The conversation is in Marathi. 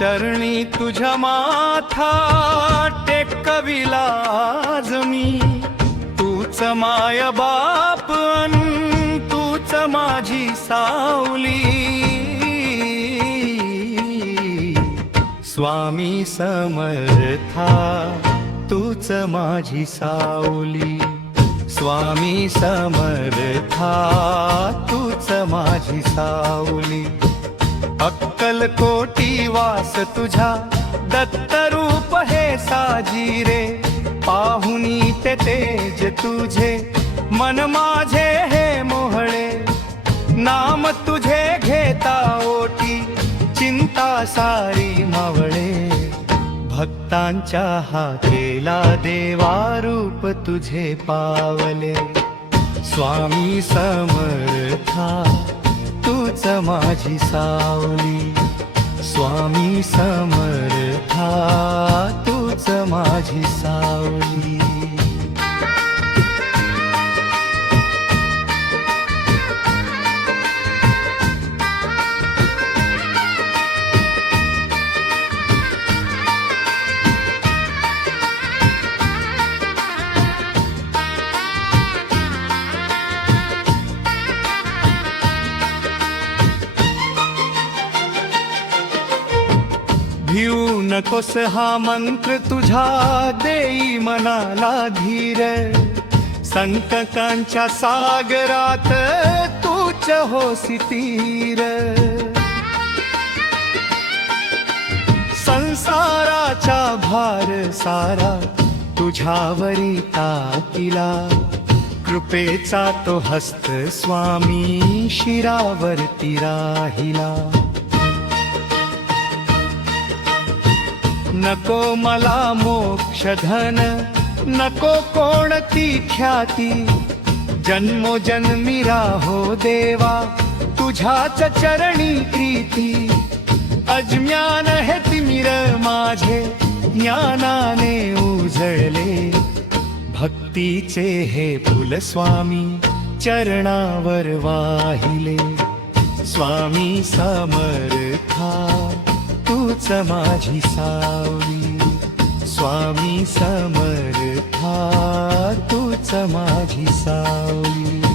चरणी तुझ्या माथा टेकविला आज मी, तूच माय बाप अन तूच माझी सावली। स्वामी समर्था तूच माझी सावली, स्वामी समर्था तूच माझी सावली। अक्कलकोटी वास तुझा दत्त रूप हे साजी रे, पाहुनी ते तेज तुझे मन माझे हे मोहळे। नाम तुझे घेता ओटी चिंता सारी मावळे, भक्तांच्या हाकेला देवा रूप तुझे पावले। स्वामी समर्था तूच माझी सावली, स्वामी समर्था तूच माझी सावली। भिऊ नकोस हा मंत्र तुझा देई मनाला धीर, संकटांच्या सागरात तूच होसी तीर। संसाराचा भार सारा तुझ्यावरी टाकिला, कृपेचा तो हस्त स्वामी शिरावरती राहिला। नको मला मोक्ष धन नको कोणती ख्याती, जन्मोजन्मी राहो देवा तुझ्याच चरणी प्रीती। अज्ञान हे तिमिर माझे ज्ञानाने उजळले, भक्तीचे हे फुल स्वामी चरणावर वाहिले। स्वामी समर्था तूच माझी सावली, स्वामी समर्था तूच माझी सावली।